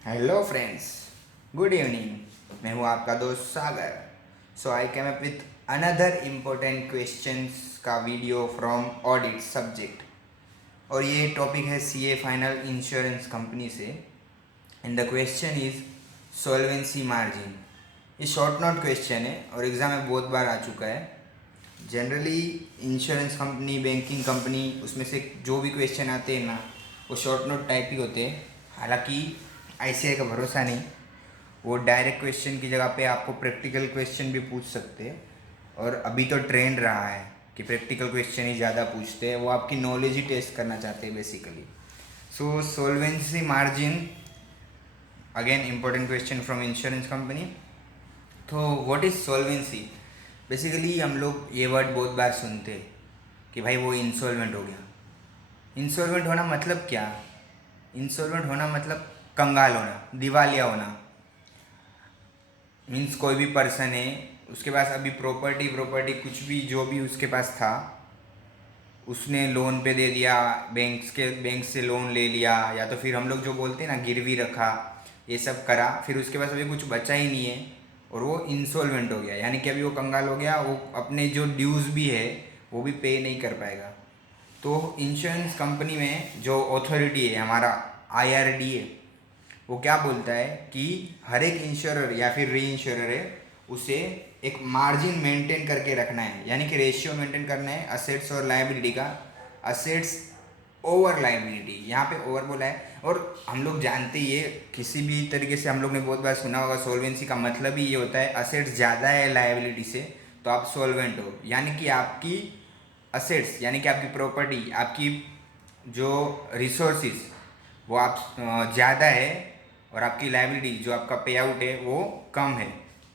Hello friends, good evening. मैं हूँ आपका दोस्त Sagar. So I came up with another important questions का वीडियो फ्रॉम ऑडिट सब्जेक्ट। और ये टॉपिक है सीए फाइनल इंश्योरेंस कंपनी से। And the question is solvency margin. ये शॉर्ट नोट क्वेश्चन है और एग्ज़ाम में बहुत बार आ चुका है। Generally insurance company, banking company, उसमें से जो भी क्वेश्चन आते हैं ना, वो शॉर्ट नोट टाइप ही होते हैं। हालांकि आईसीआई का भरोसा नहीं, वो डायरेक्ट क्वेश्चन की जगह पे आपको प्रैक्टिकल क्वेश्चन भी पूछ सकते हैं। और अभी तो ट्रेंड रहा है कि प्रैक्टिकल क्वेश्चन ही ज़्यादा पूछते हैं, वो आपकी नॉलेज ही टेस्ट करना चाहते हैं basically. So solvency margin, again important question from insurance company. तो व्हाट इज़ सोल्वेंसी? बेसिकली हम लोग ये वर्ड बहुत बार सुनते हैं कि भाई वो इंसॉल्वेंट हो गया। इंसॉल्वेंट होना मतलब क्या? इंसॉल्वेंट होना मतलब कंगाल होना, दिवालिया होना। मीन्स कोई भी पर्सन है, उसके पास अभी प्रॉपर्टी कुछ भी, जो भी उसके पास था, उसने लोन पे दे दिया, बैंक से लोन ले लिया, या तो फिर हम लोग जो बोलते हैं ना गिरवी रखा, ये सब करा, फिर उसके पास अभी कुछ बचा ही नहीं है और वो इंसॉल्वेंट हो गया। यानी कि अभी वो कंगाल हो गया, वो अपने जो ड्यूज़ भी है वो भी पे नहीं कर पाएगा। तो इंश्योरेंस कंपनी में जो अथॉरिटी है हमारा, आईआरडीए, वो क्या बोलता है कि हर एक इंश्योरर या फिर री इंश्योरर है, उसे एक मार्जिन मेंटेन करके रखना है। यानी कि रेशियो मेंटेन करना है असेट्स और लायबिलिटी का। असेट्स ओवर लायबिलिटी, यहाँ पे ओवर बोला है। और हम लोग जानते ही है, किसी भी तरीके से हम लोग ने बहुत बार सुना होगा, सोल्वेंसी का मतलब ही ये होता है असेट्स ज़्यादा है लायबिलिटी से तो आप सोल्वेंट हो। यानी कि आपकी असेट्स, यानी कि आपकी प्रॉपर्टी, आपकी जो रिसोर्सिस, वो आप ज़्यादा है, और आपकी लायबिलिटी, जो आपका पे आउट है, वो कम है,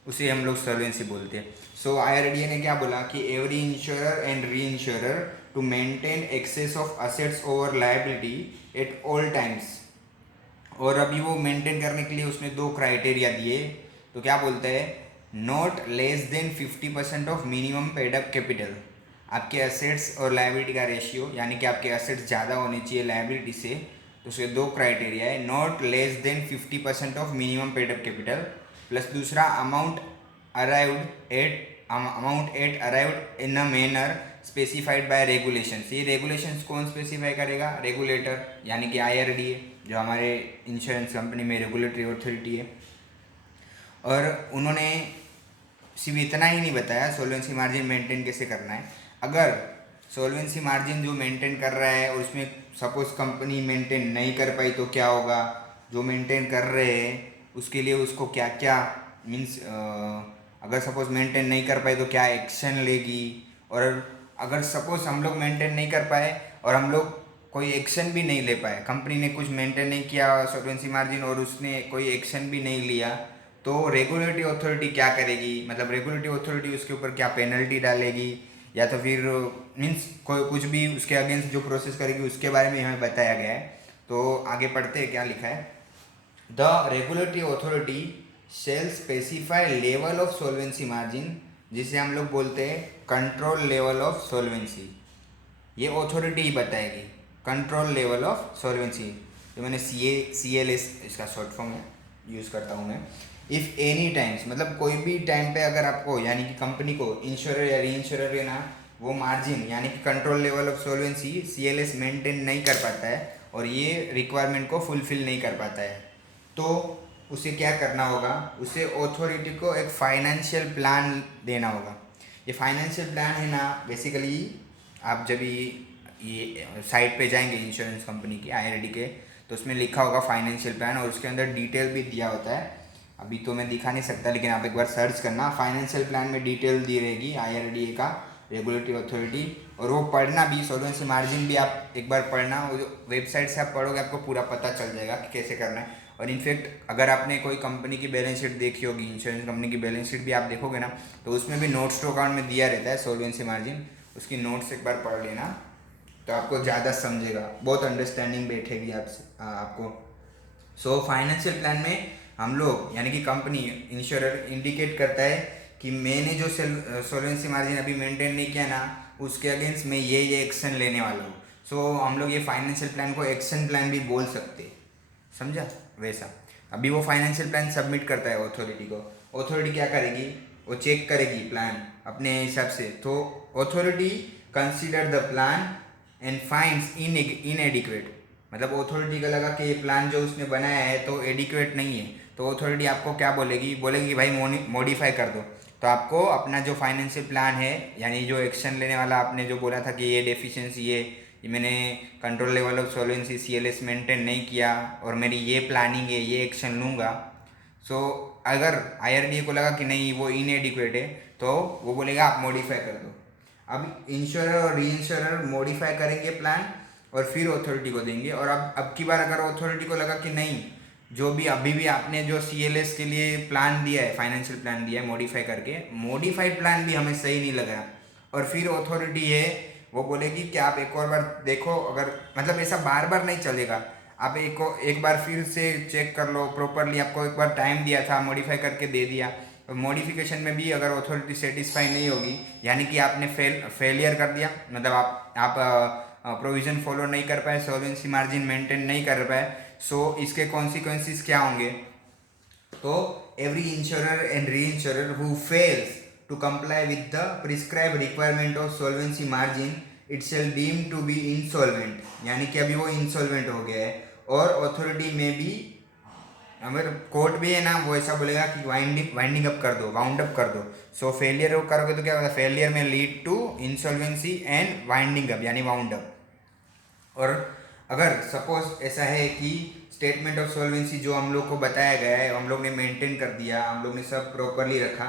उसे हम लोग सॉल्वेंसी बोलते हैं। सो आईआरडीए ने क्या बोला कि every insurer and reinsurer to maintain excess of assets over liability at all times. और अभी वो मेंटेन करने के लिए उसने दो क्राइटेरिया दिए। तो क्या बोलता है? Not less than 50% of minimum paid up capital. आपके असेट्स और लायबिलिटी का रेशियो, यानी कि आपके असेट्स ज़्यादा होने चाहिए लायबिलिटी से, तो उसके दो क्राइटेरिया है। Not less than 50% of minimum paid up capital, plus दूसरा amount at arrived in a manner specified by regulations. ये रेगुलेशंस कौन स्पेसिफाई करेगा? रेगुलेटर, यानी कि आईआरडीए, जो हमारे इंश्योरेंस कंपनी में रेगुलेटरी अथॉरिटी है। और उन्होंने सिर्फ इतना ही नहीं बताया सोल्वेंसी मार्जिन मेंटेन कैसे करना है। अगर सोल्वेंसी मार्जिन जो मेंटेन कर रहा है और उसमें सपोज कंपनी मेंटेन नहीं कर पाई तो क्या होगा? जो मेंटेन कर रहे हैं उसके लिए उसको क्या क्या मीन्स, अगर सपोज मेंटेन नहीं कर पाए तो क्या एक्शन लेगी। और अगर सपोज हम लोग मेंटेन नहीं कर पाए और हम लोग कोई एक्शन भी नहीं ले पाए, कंपनी ने कुछ मेंटेन नहीं किया सोल्वेंसी मार्जिन और उसने कोई एक्शन भी नहीं लिया, तो रेगुलेटरी अथॉरिटी क्या करेगी? मतलब रेगुलेटरी अथॉरिटी उसके ऊपर क्या पेनल्टी डालेगी, या तो फिर मीन्स कोई कुछ भी उसके अगेंस्ट जो प्रोसेस करेगी, उसके बारे में हमें बताया गया है। तो आगे पढ़ते हैं, क्या लिखा है। The regulatory authority shall specify level of solvency margin, जिसे हम लोग बोलते हैं कंट्रोल लेवल ऑफ सोल्वेंसी। ये अथॉरिटी ही बताएगी कंट्रोल लेवल ऑफ सोल्वेंसी। जो मैंने CLS इसका शॉर्ट फॉर्म यूज़ करता हूँ मैं। इफ़ एनी टाइम्स, मतलब कोई भी टाइम पे अगर आपको, यानी कि कंपनी को, इंश्योरर या री इंश्योरर है ना, वो मार्जिन यानी कि control level of solvency CLS maintain नहीं कर पाता है और ये रिक्वायरमेंट को फुलफिल नहीं कर पाता है, तो उसे क्या करना होगा? उसे अथॉरिटी को एक फाइनेंशियल प्लान देना होगा। ये फाइनेंशियल प्लान है ना, बेसिकली आप जब ये साइट पे जाएंगे इंश्योरेंस कंपनी की, आईआरडी के, तो उसमें लिखा होगा फाइनेंशियल प्लान और उसके अंदर डिटेल भी दिया होता है। अभी तो मैं दिखा नहीं सकता, लेकिन आप एक बार सर्च करना, फाइनेंशियल प्लान में डिटेल दी रहेगी आईआरडीए का, रेगुलेटरी अथॉरिटी। और वो पढ़ना भी, सोल्वेंसी मार्जिन भी आप एक बार पढ़ना, वो जो वेबसाइट से आप पढ़ोगे आपको पूरा पता चल जाएगा कि कैसे करना है। और इनफैक्ट अगर आपने कोई कंपनी की बैलेंस शीट देखी होगी, इंश्योरेंस कंपनी की बैलेंस शीट भी आप देखोगे ना, तो उसमें भी नोट्स टू अकाउंट में दिया रहता है सोल्वेंसी मार्जिन। उसकी नोट्स एक बार पढ़ लेना तो आपको ज़्यादा समझेगा, बहुत अंडरस्टैंडिंग बैठेगी आपको। सो फाइनेंशियल प्लान में हम लोग, यानी कि कंपनी, इंश्योरर इंडिकेट करता है कि मैंने जो सोल्वेंसी मार्जिन अभी मेंटेन नहीं किया ना, उसके अगेंस्ट मैं ये एक्शन लेने वाला हूँ। सो हम लोग ये फाइनेंशियल प्लान को एक्शन प्लान भी बोल सकते हैं, समझा? वैसा। अभी वो फाइनेंशियल प्लान सबमिट करता है अथॉरिटी को, अथॉरिटी क्या करेगी, वो चेक करेगी प्लान अपने हिसाब से, तो authority consider the plan and finds इनएडिक्वेट, मतलब अथॉरिटी को लगा कि ये प्लान जो उसने बनाया है तो एडिक्वेट नहीं है, तो अथॉरिटी आपको क्या बोलेगी, बोलेगी कि भाई मॉडिफाई कर दो। तो आपको अपना जो फाइनेंशियल प्लान है, यानी जो एक्शन लेने वाला आपने जो बोला था कि ये डेफिशिएंसी है, ये मैंने control level of solvency CLS maintain नहीं किया और मेरी ये प्लानिंग है, ये एक्शन लूँगा। सो अगर IRDA को लगा कि नहीं वो इनएडिक्वेट है, तो वो बोलेगा आप मॉडिफाई कर दो। अब इंश्योरर और री इंश्योरर मॉडिफाई करेंगे प्लान और फिर अथॉरिटी को देंगे। और अब की बार अगर अथॉरिटी को लगा कि नहीं, जो भी अभी भी आपने जो CLS के लिए प्लान दिया है, फाइनेंशियल प्लान दिया है मॉडिफाई करके, मॉडिफाइड प्लान भी हमें सही नहीं लगा, और फिर अथॉरिटी है वो बोलेगी कि आप एक और बार देखो, अगर मतलब ऐसा बार बार नहीं चलेगा, आप एक बार फिर से चेक कर लो प्रॉपरली, आपको एक बार टाइम दिया था, मॉडिफाई करके दे दिया। मॉडिफिकेशन में भी अगर अथॉरिटी सेटिस्फाई नहीं होगी, यानी कि आपने फेलियर कर दिया, मतलब आप प्रोविज़न फॉलो नहीं कर पाए, सॉल्वेंसी मार्जिन मेंटेन नहीं कर पाए, सो इसके कॉन्सिक्वेंसेस क्या होंगे, तो every insurer and reinsurer who fails to comply with the prescribe requirement of solvency margin it shall deem to be insolvent, यानी कि अभी वो इंसॉल्वेंट हो गया है। और अथॉरिटी में भी, अगर कोर्ट भी है ना, वो ऐसा बोलेगा कि वाइंडिंग अप कर दो, वाउंड अप कर दो। सो फेलियर करोगे तो क्या होगा, फेलियर में lead to insolvency and winding up यानी वाउंड अप। और अगर सपोज ऐसा है कि स्टेटमेंट ऑफ सॉल्वेंसी जो हम लोग को बताया गया है, हम लोग ने मेंटेन कर दिया, हम लोग ने सब प्रॉपरली रखा,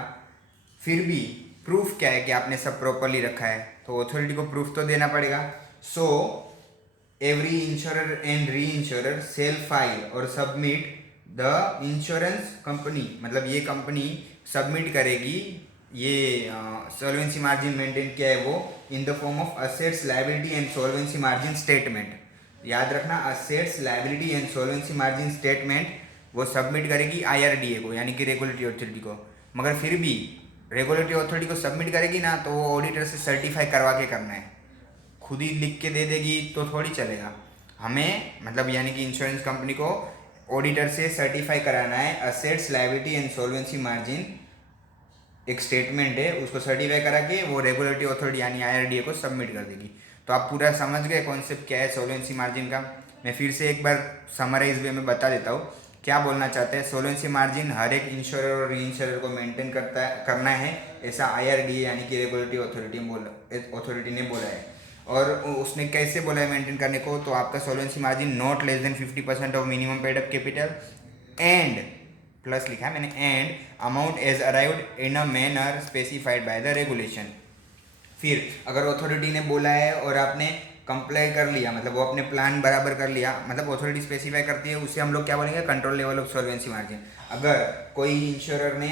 फिर भी प्रूफ क्या है कि आपने सब प्रॉपरली रखा है, तो अथॉरिटी को प्रूफ तो देना पड़ेगा। सो एवरी इंश्योरर एंड री इंश्योरर सेल फाइल और सबमिट द इंश्योरेंस कंपनी, मतलब ये कंपनी सबमिट करेगी ये सॉल्वेंसी मार्जिन मेंटेन किया है वो in the form of assets liability and solvency margin statement. याद रखना, assets liability and solvency margin statement वो सबमिट करेगी IRDA को, यानी कि रेगुलेटरी अथॉरिटी को। मगर फिर भी रेगुलेटरी अथॉरिटी को सबमिट करेगी ना, तो वो ऑडिटर से सर्टिफाई करवा के करना है, खुद ही लिख के दे देगी तो थोड़ी चलेगा। हमें मतलब यानी कि इंश्योरेंस कंपनी को ऑडिटर से सर्टिफाई कराना है, assets liability and solvency margin एक स्टेटमेंट है, उसको सर्टिफाई करा के वो रेगुलेटरी अथॉरिटी यानी IRDA को सबमिट कर देगी। तो आप पूरा समझ गए कॉन्सेप्ट क्या है सॉल्वेंसी मार्जिन का। मैं फिर से एक बार समराइज वे में बता देता हूँ क्या बोलना चाहते हैं। सॉल्वेंसी मार्जिन हर एक इंश्योरर और री इंश्योरर को मेंटेन करना है, ऐसा IRDA यानी कि रेगुलेटरी अथॉरिटी ने बोला है। और उसने कैसे बोला है मेंटेन करने को, तो आपका solvency margin not less than 50% of minimum paid up capital and plus लिखा है मैंने, and amount as arrived in a manner specified by the regulation. फिर अगर अथॉरिटी ने बोला है और आपने कंप्लाई कर लिया, मतलब वो अपने प्लान बराबर कर लिया, मतलब अथॉरिटी स्पेसिफाई करती है, उससे हम लोग क्या बोलेंगे, control level of solvency margin. अगर कोई इंश्योरर ने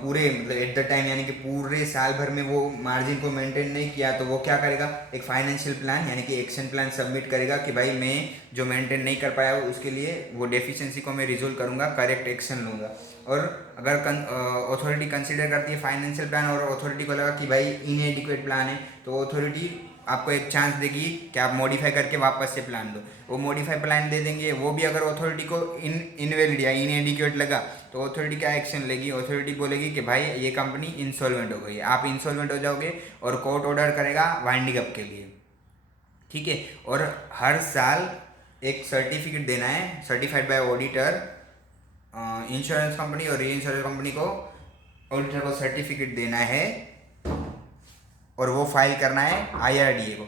पूरे मतलब एट द टाइम यानी कि पूरे साल भर में वो मार्जिन को मेंटेन नहीं किया, तो वो क्या करेगा, एक फाइनेंशियल प्लान यानी कि एक्शन प्लान सबमिट करेगा कि भाई मैं जो मेंटेन नहीं कर पाया उसके लिए वो डेफिशिएंसी को मैं रिजोल्व करूंगा, करेक्ट एक्शन लूँगा। और अगर अथॉरिटी कंसीडर करती है फाइनेंशियल प्लान और अथॉरिटी को लगा कि भाई इनएडिक्वेट प्लान है, तो अथॉरिटी आपको एक चांस देगी कि आप मॉडिफाई करके वापस से प्लान दो, वो मॉडिफाई प्लान दे देंगे। वो भी अगर अथॉरिटी को इनवैलिड या इनएडिक्वेट लगा, तो अथॉरिटी क्या एक्शन लेगी, अथॉरिटी बोलेगी कि भाई ये कंपनी इंसॉल्वेंट हो गई, आप इंसॉल्वेंट हो जाओगे, और कोर्ट ऑर्डर करेगा वाइंडिंग अप के लिए, ठीक है। और हर साल एक सर्टिफिकेट देना है certified by auditor, insurance company और री इंश्योरेंस कंपनी को ऑडिटर को सर्टिफिकेट देना है और वो फाइल करना है IRDA को।